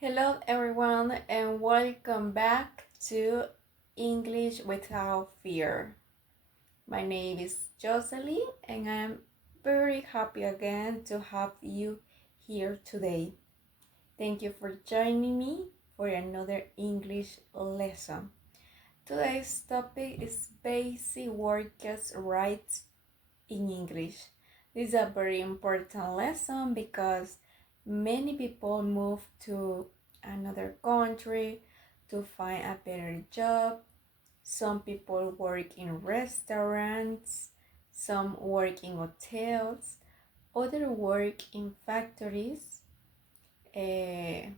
Hello, everyone, and welcome back to English Without Fear. My name is Jocelyn, and I'm very happy again to have you here today. Thank you for joining me for another English lesson. Today's topic is basic workers' rights in English. This is a very important lesson because many people move to another country to find a better job. Some people work in restaurants, some work in hotels, others work in factories, uh,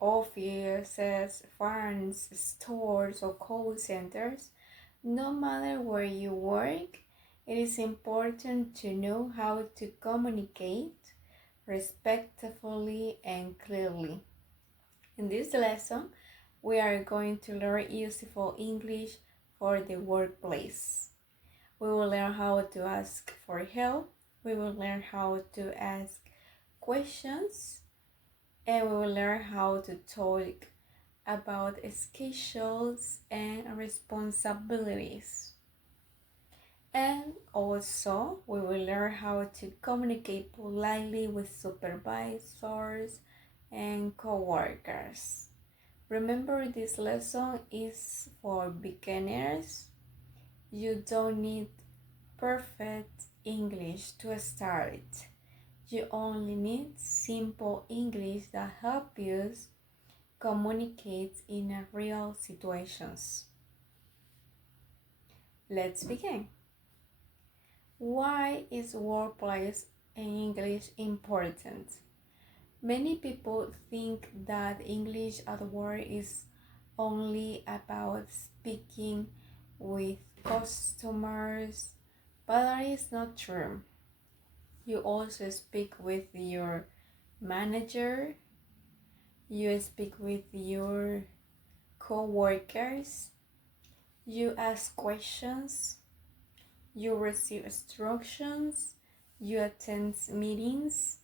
offices, farms, stores, or call centers. No matter where you work, it is important to know how to communicate respectfully and clearly. In this lesson, we are going to learn useful English for the workplace. We will learn how to ask for help, we will learn how to ask questions, and we will learn how to talk about schedules and responsibilities. And also, we will learn how to communicate politely with supervisors and coworkers. Remember, this lesson is for beginners. You don't need perfect English to start. You only need simple English that helps you communicate in a real situations. Let's begin. Why is workplace English important? Many people think that English at work is only about speaking with customers, but that is not true. You also speak with your manager, you speak with your co-workers, you ask questions, you receive instructions, you attend meetings,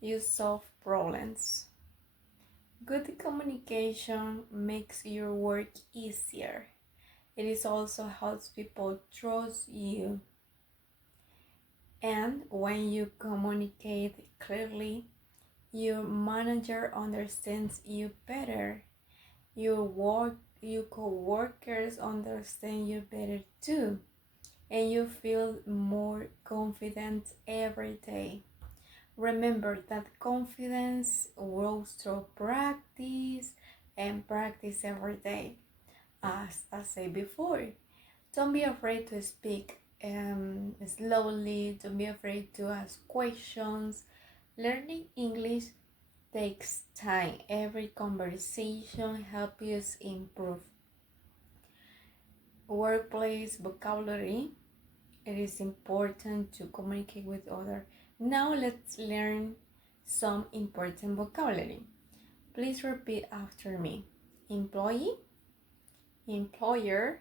you solve problems. Good communication makes your work easier. It is also helps people trust you. And when you communicate clearly, your manager understands you better. Your co-workers understand you better too. And you feel more confident every day. Remember that confidence grows through practice and practice every day. As I said before, don't be afraid to speak slowly, don't be afraid to ask questions. Learning English takes time. Every conversation helps you improve. Workplace vocabulary. It is important to communicate with others. Now let's learn some important vocabulary. Please repeat after me. Employee, employer,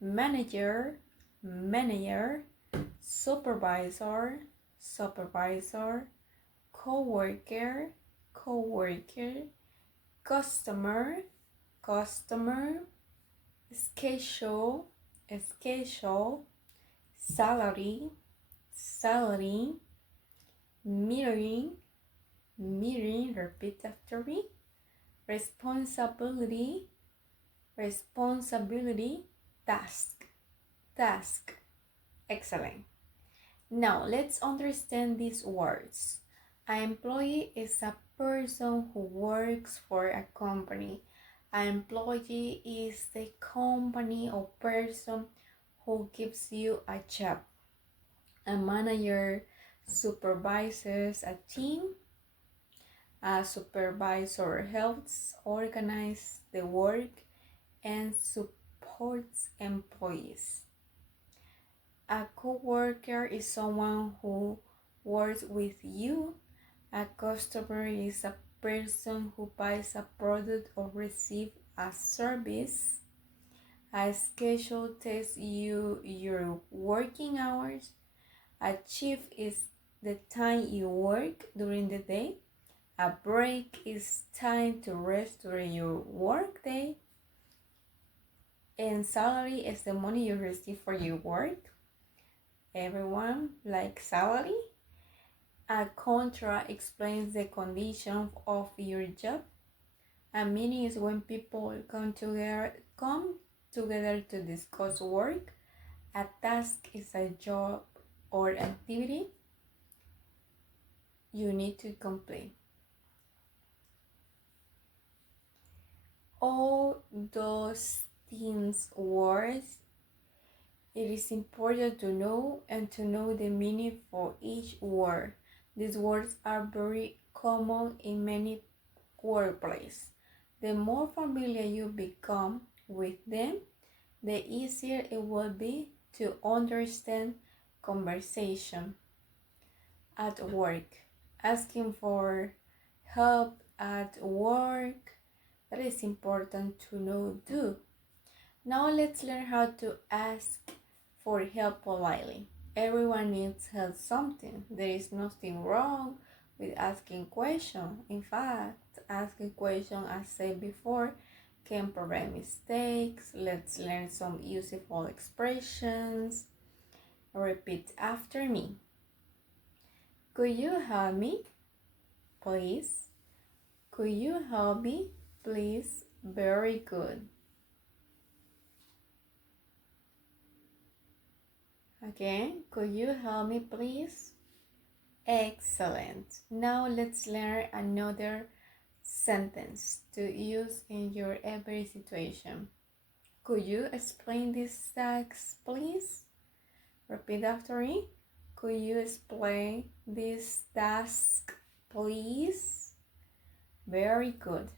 manager, manager, supervisor, supervisor, coworker, coworker, customer, customer, schedule, schedule, salary, salary, mirroring, mirroring, repeat after me, responsibility, responsibility, task, task. Excellent. Now let's understand these words. An employee is a person who works for a company. An employee is the company or person who gives you a job. A manager supervises a team. A supervisor helps organize the work and supports employees. A coworker is someone who works with you. A customer is a person who buys a product or receives a service. A schedule tells you your working hours. A shift is the time you work during the day. A break is time to rest during your workday. And salary is the money you receive for your work. Everyone likes salary. A contract explains the condition of your job. A meeting is when people come together to discuss work. A task is a job or activity you need to complete. All those things words, it is important to know and to know the meaning for each word. These words are very common in many workplaces. The more familiar you become with them, the easier it will be to understand conversation at work. Asking for help at work, that is important to know too. Now let's learn how to ask for help politely. Everyone needs help something. There is nothing wrong with asking questions. In fact, asking questions, as said before, can prevent mistakes. Let's learn some useful expressions. Repeat after me. Could you help me, please? Could you help me, please? Very good. Again, could you help me, please? Excellent. Now let's learn another sentence to use in your every situation. Could you explain this task, please? Repeat after me. Could you explain this task, please? Very good.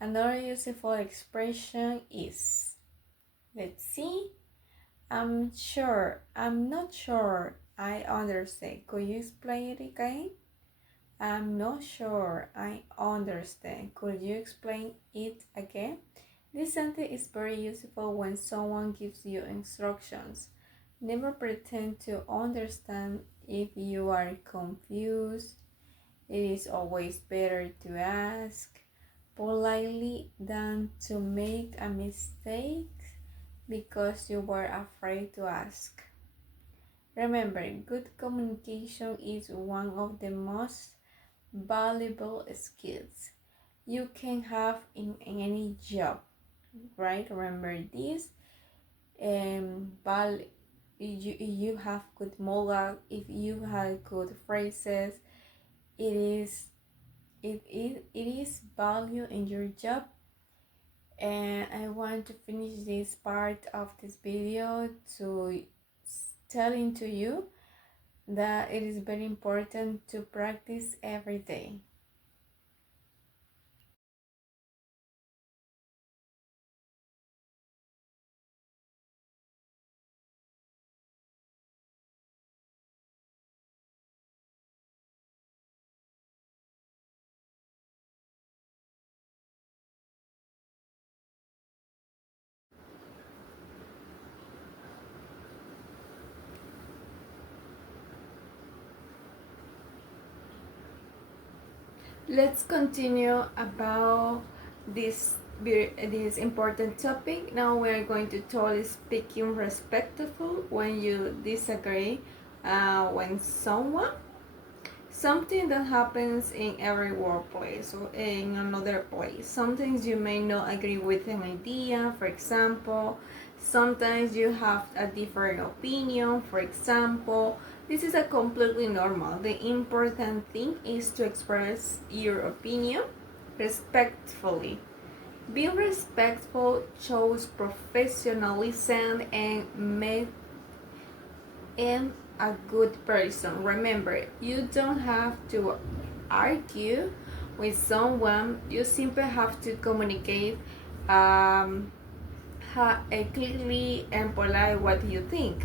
Another useful expression is, let's see, I'm not sure I understand. Could you explain it again? I'm not sure I understand. Could you explain it again? This sentence is very useful when someone gives you instructions. Never pretend to understand if you are confused. It is always better to ask politely than to make a mistake because you were afraid to ask. Remember, good communication is one of the most valuable skills you can have in any job, right? Remember this. You have good moral, if you have good phrases, it is value in your job. And I want to finish this part of this video to telling to you that it is very important to practice every day. Let's continue about this important topic. Now we are going to talk speaking respectful when you disagree when something that happens in every workplace or in another place. Sometimes you may not agree with an idea, for example. Sometimes you have a different opinion, for example. This is a completely normal. The important thing is to express your opinion respectfully. Being respectful shows professionalism and a good person. Remember, you don't have to argue with someone. You simply have to communicate clearly and polite what you think.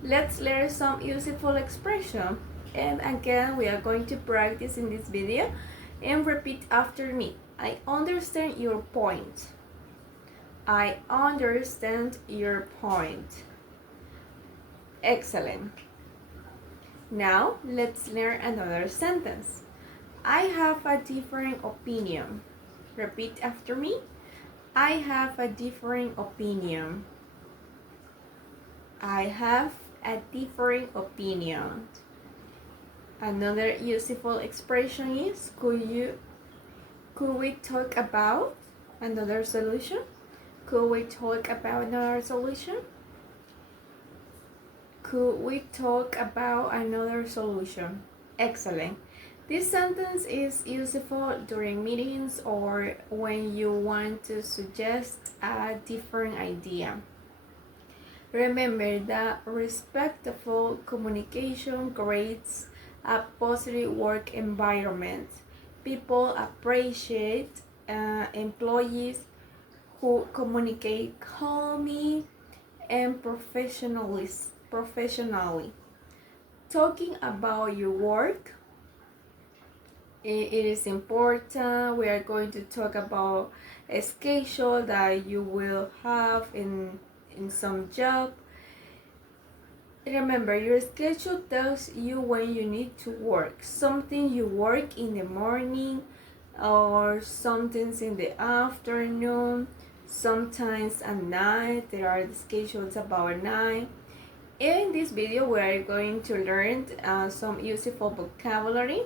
Let's learn some useful expression. And again, we are going to practice in this video and repeat after me. I understand your point. I understand your point. Excellent. Now let's learn another sentence. I have a different opinion. Repeat after me. I have a different opinion. I have a different opinion. Another useful expression is could we talk about another solution? Could we talk about another solution? Could we talk about another solution? Excellent. This sentence is useful during meetings or when you want to suggest a different idea. Remember that respectful communication creates a positive work environment. People appreciate employees who communicate calmly and professionally. Talking about your work, it is important. We are going to talk about a schedule that you will have in some job. Remember, your schedule tells you when you need to work. Something you work in the morning or something's in the afternoon, sometimes at night. There are schedules about night. In this video, we are going to learn some useful vocabulary.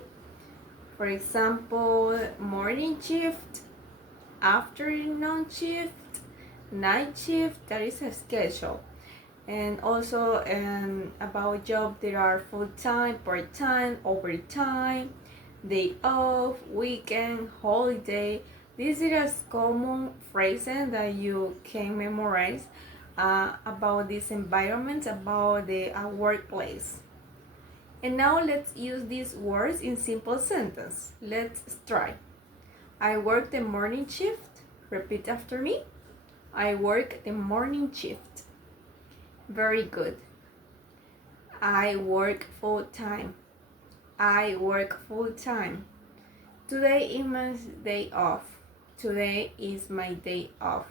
For example, morning shift, afternoon shift, night shift. That is a schedule. And also about job, there are full-time, part-time, overtime, day off, weekend, holiday. These are common phrases that you can memorize about this environment, about the workplace. And now let's use these words in simple sentence. Let's try. I work the morning shift. Repeat after me. I work the morning shift. Very good. I work full time. I work full time. Today is my day off. Today is my day off.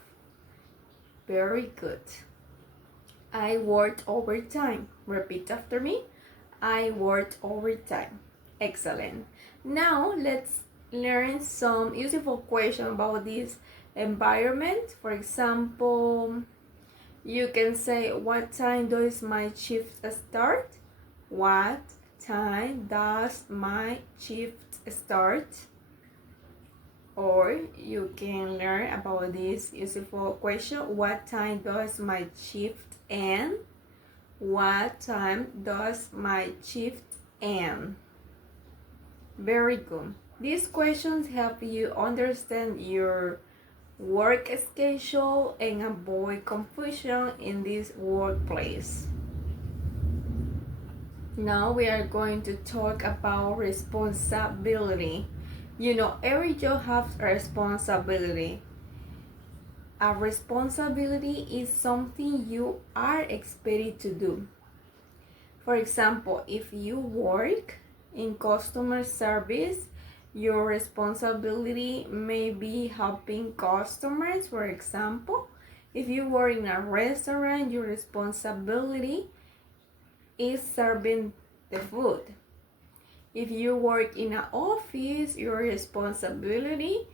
Very good. I worked overtime. Repeat after me. I worked overtime. Excellent. Now let's learn some useful questions about this environment. For example, you can say, what time does my shift start? What time does my shift start? Or you can learn about this useful question, what time does my shift end? What time does my shift end? Very good. These questions help you understand your work schedule and avoid confusion in this workplace. Now we are going to talk about responsibility. You know, every job has a responsibility. A responsibility is something you are expected to do. For example, if you work in customer service, your responsibility may be helping customers. For example, if you work in a restaurant, your responsibility is serving the food. If you work in an office, your responsibility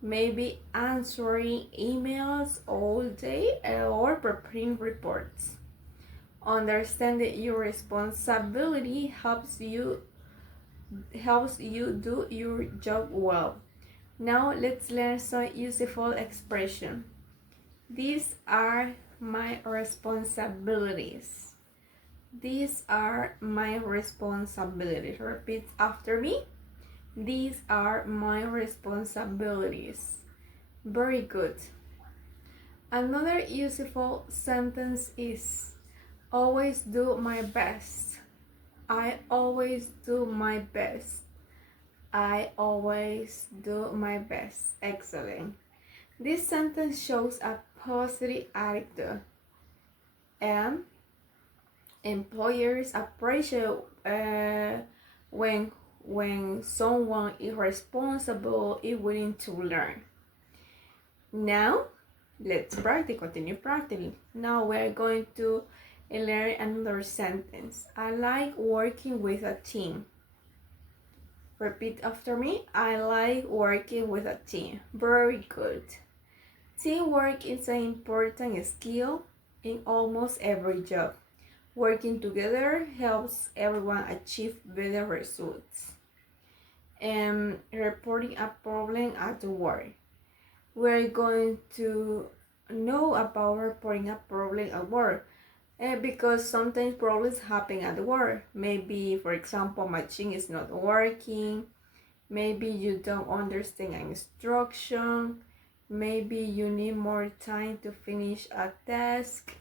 may be answering emails all day or preparing reports. Understand that your responsibility helps you do your job well. Now let's learn some useful expression. These are my responsibilities. These are my responsibilities. Repeat after me. These are my responsibilities. Very good. Another useful sentence is always do my best. I always do my best. I always do my best. Excellent. This sentence shows a positive attitude, and employers appreciate when someone is responsible, is willing to learn. Now let's continue practicing. Now we're going to learn another sentence. I like working with a team. Repeat after me. I like working with a team. Very good. Teamwork is an important skill in almost every job. Working together helps everyone achieve better results. And reporting a problem at work. We're going to know about reporting a problem at work. Because sometimes problems happen at work. Maybe, for example, machine is not working. Maybe you don't understand an instruction. Maybe you need more time to finish a task.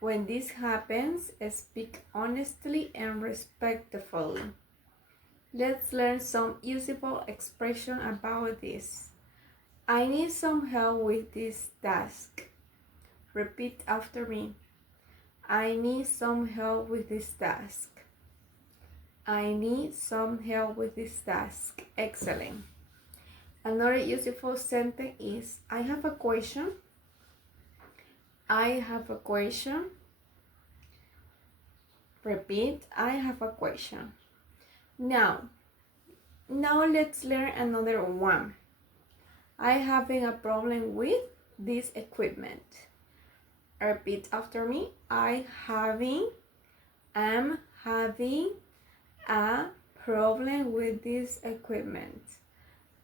When this happens, speak honestly and respectfully. Let's learn some usable expression about this. I need some help with this task. Repeat after me. I need some help with this task. I need some help with this task. Excellent. Another useful sentence is I have a question. I have a question. Repeat, I have a question. Now let's learn another one. I having a problem with this equipment. Repeat after me. am having a problem with this equipment.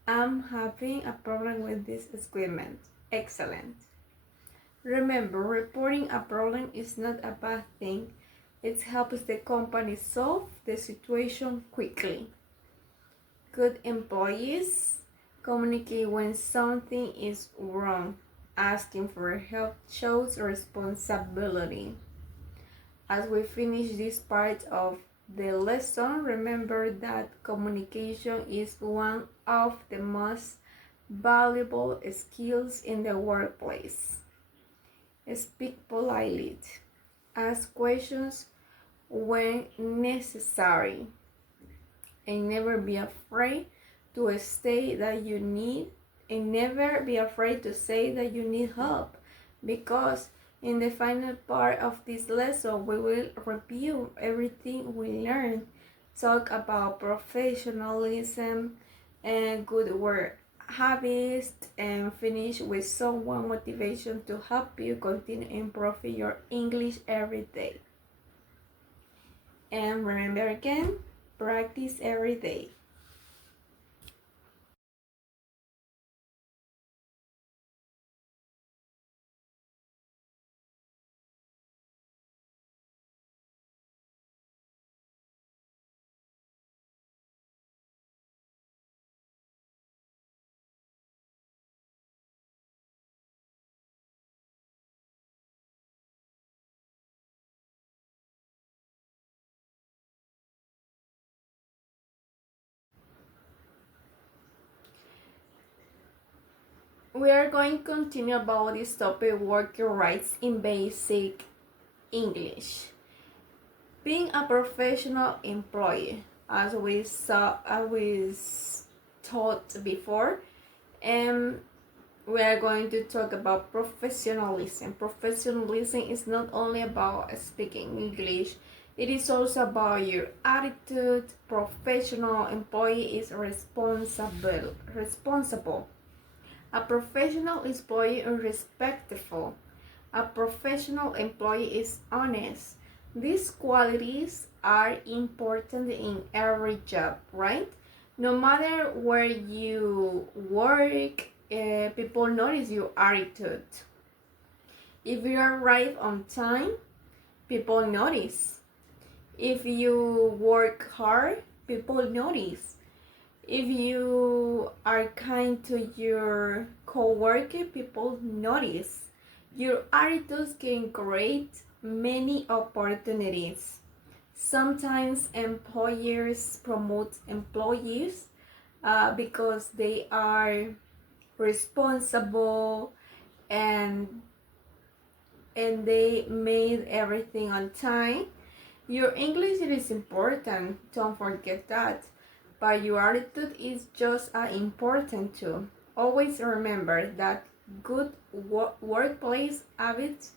I'm having a problem with this equipment. Excellent. Remember, reporting a problem is not a bad thing. It helps the company solve the situation quickly. Good employees communicate when something is wrong. Asking for help shows responsibility. As we finish this part of the lesson, remember that communication is one of the most valuable skills in the workplace. Speak politely. Ask questions when necessary. And never be afraid to say that you need help, because in the final part of this lesson we will review everything we learned, talk about professionalism and good work habits, and finish with some motivation to help you continue improving your English every day. And remember again, practice every day. We are going to continue about this topic, worker rights in basic English. Being a professional employee, as we taught before, and we are going to talk about professionalism. Professionalism is not only about speaking English, it is also about your attitude. Professional employee is responsible. A professional employee is respectful. A professional employee is honest. These qualities are important in every job, right? No matter where you work, people notice your attitude. If you arrive on time, people notice. If you work hard, people notice. If you are kind to your co-worker, people notice. Your attitudes can create many opportunities. Sometimes employers promote employees because they are responsible and they made everything on time. Your English is important, don't forget that, but your attitude is just as important too. Always remember that good workplace habits,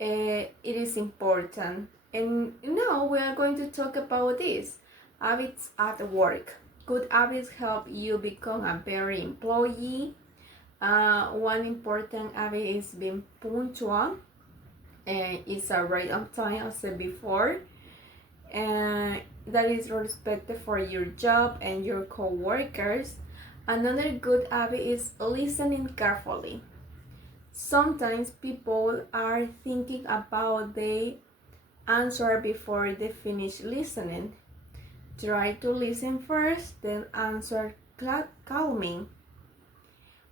it is important. And now we are going to talk about this habits at work. Good habits help you become a better employee. One important habit is being punctual, and it's a right on time, as I said before, and that is respect for your job and your co-workers. Another good habit is listening carefully. Sometimes people are thinking about the answer before they finish listening. Try to listen first, then answer calming.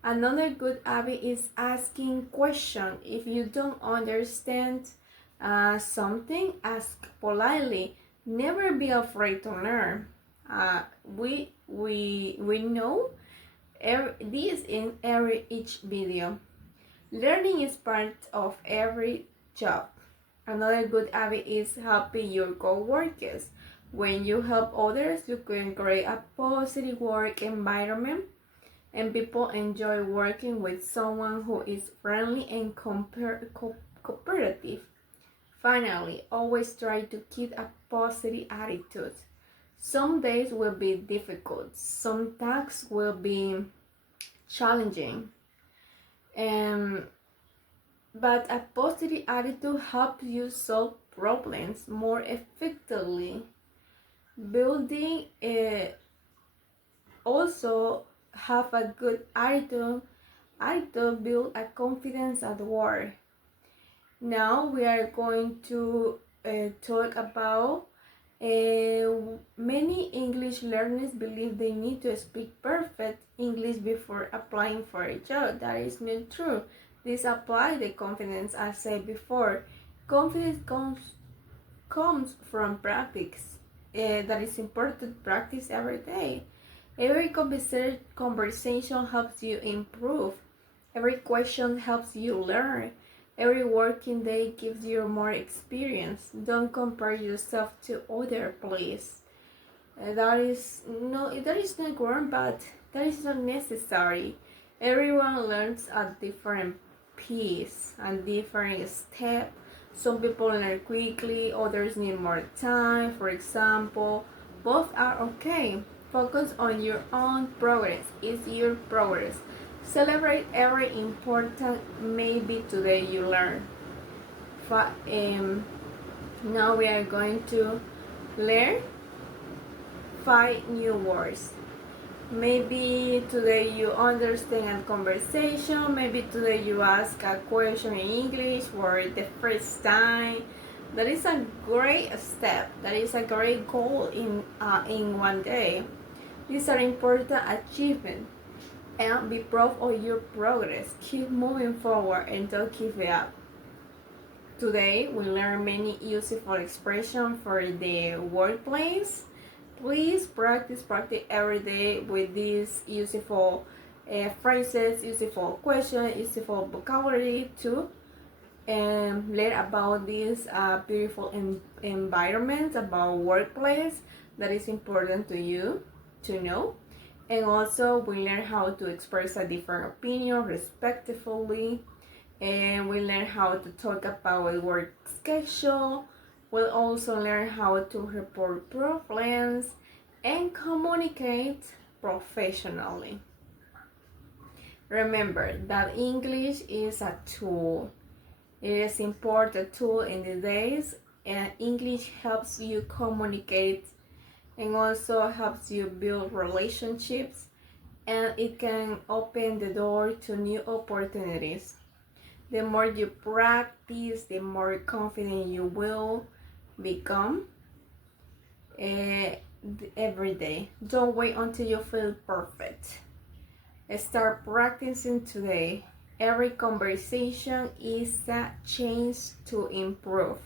Another good habit is asking questions. If you don't understand something, ask politely. Never be afraid to learn. We know this in each video. Learning is part of every job. Another good habit is helping your coworkers. When you help others, you can create a positive work environment, and people enjoy working with someone who is friendly and cooperative. Finally, always try to keep a positive attitude. Some days will be difficult, some tasks will be challenging, but a positive attitude helps you solve problems more effectively. Building also have a good attitude build a confidence at work. Now we are going to talk about many English learners believe they need to speak perfect English before applying for a job. That is not true. This applies the confidence I said before. Confidence comes from practice. That is important. Practice every day. Every conversation helps you improve. Every question helps you learn. Every working day gives you more experience. Don't compare yourself to other please. That is not wrong, but that is not necessary. Everyone learns at different pace and different step. Some people learn quickly, others need more time. For example, both are okay. Focus on your own progress. It's your progress. Celebrate every important maybe today you learn. Now we are going to learn 5 new words. Maybe today you understand a conversation. Maybe today you ask a question in English for the first time. That is a great step. That is a great goal in one day. These are important achievements, and be proud of your progress. Keep moving forward and don't give it up. Today we learn many useful expressions for the workplace. Please practice every day with these useful phrases, useful questions, useful vocabulary to learn about this beautiful environment, about workplace that is important to you to know. And also we learn how to express a different opinion respectfully, and we learn how to talk about a work schedule. We'll also learn how to report problems and communicate professionally. Remember that English is a tool. It is an important tool in the days, and English helps you communicate and also helps you build relationships, and it can open the door to new opportunities. The more you practice, the more confident you will become every day. Don't wait until you feel perfect. Start practicing today. Every conversation is a chance to improve.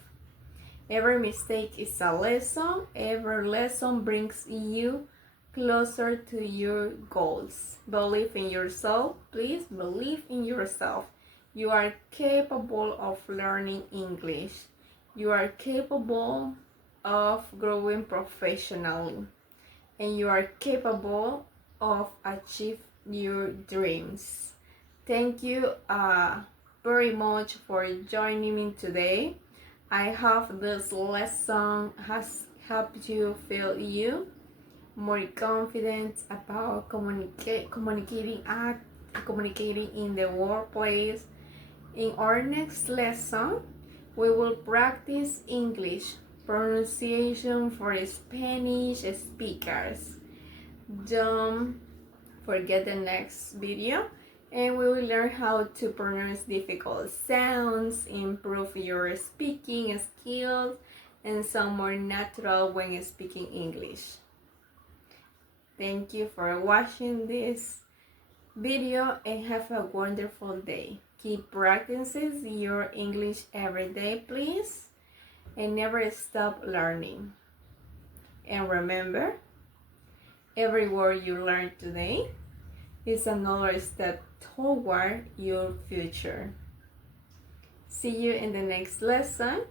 Every mistake is a lesson. Every lesson brings you closer to your goals. Believe in yourself. Please believe in yourself. You are capable of learning English. You are capable of growing professionally. And you are capable of achieving your dreams. Thank you very much for joining me today. I hope this lesson has helped you feel you more confident about communicating in the workplace. In our next lesson, we will practice English pronunciation for Spanish speakers. Don't forget the next video, and we will learn how to pronounce difficult sounds, improve your speaking skills, and sound more natural when speaking English. Thank you for watching this video and have a wonderful day. Keep practicing your English every day, please, and never stop learning. And remember, every word you learn today is another step toward your future. See you in the next lesson.